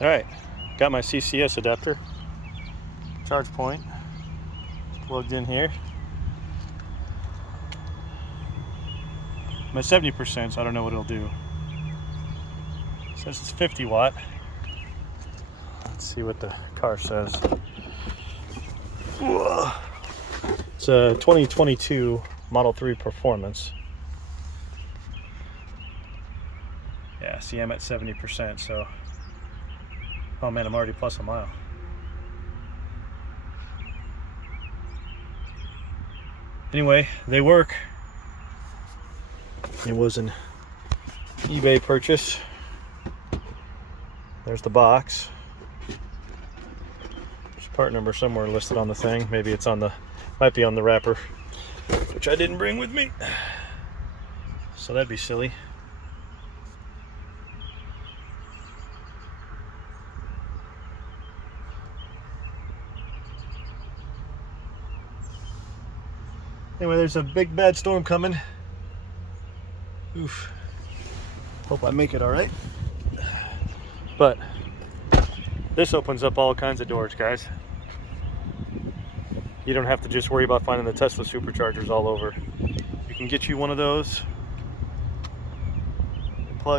All right, got my CCS adapter, charge point, plugged in here. I'm at 70%, so I don't know what it'll do. It says it's 50 watt. Let's see what the car says. Whoa. It's a 2022 Model 3 Performance. Yeah, see, I'm at 70%, so... Oh man, I'm already plus a mile. Anyway, they work. It was an eBay purchase. There's the box. There's a part number somewhere listed on the thing. Maybe it's on the, might be on the wrapper, which I didn't bring with me. So that'd be silly. Anyway, there's a big bad storm coming. Oof. Hope I make it all right. But this opens up all kinds of doors, guys. You don't have to just worry about finding the Tesla superchargers all over. You can get you one of those. You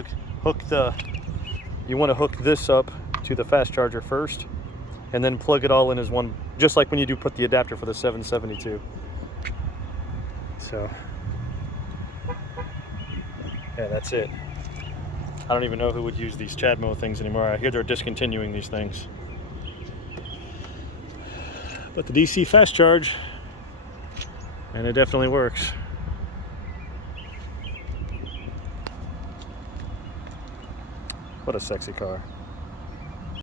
want to hook this up to the fast charger first, and then plug it all in as one, just like when you do put the adapter for the 772. So, yeah, that's it. I don't even know who would use these CHAdeMO things anymore. I hear they're discontinuing these things. But the DC fast charge, and it definitely works. What a sexy car.